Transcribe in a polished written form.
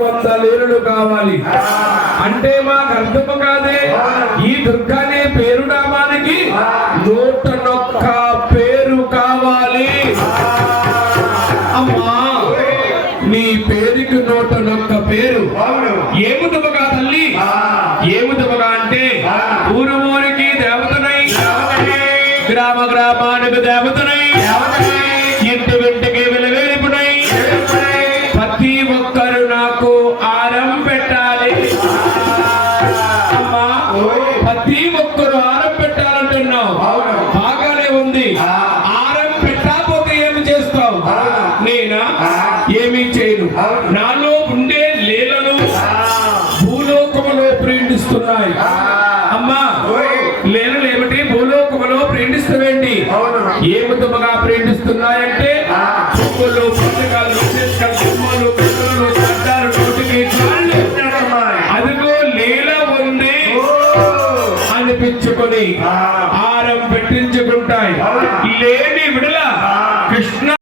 100 లేనులు కావాలి అంటే మాకు అర్థము కాదే. ఈ దుర్గా అనే పేరు నామానికి 101 పేరు కావాలి. అమ్మా నీ పేరుకి 101 పేరు. ఏముదమగా తల్లి, ఏముదమగా అంటే ఊరికి దేవతనై, గ్రామ గ్రామానికి దేవతనై, ఇంటి వెంటకి వెలువెలుపునై, ప్రతి ఒక్కరు నాకు ఆరం పెట్టాలి. అమ్మా ప్రతి ఒక్కరు ఆరం పెట్టాలంటున్నావు, బాగానే ఉంది. ఆరం పెట్టకపోతే ఏమి చేస్తావు? నేనా ఏమీ చేయను. నాలో ఉండే లీలలు భూలోకములో ప్రేమిస్తున్నాయి. అమ్మా లీలలు ఏమిటి? భూలోకములో ప్రేమిస్తావేంటి? ఏమిటముగా ప్రేమిస్తున్నాయంటే పువ్వులు, పుస్తకాలు, విశేషాలు, బొమ్మలు, పెద్దలు, చట్టాలు, నోటికి చాలు అదిగో లీల ఉంది అనిపించుకొని ఆరం పెట్టించుకుంటాయి. లేని విడుదల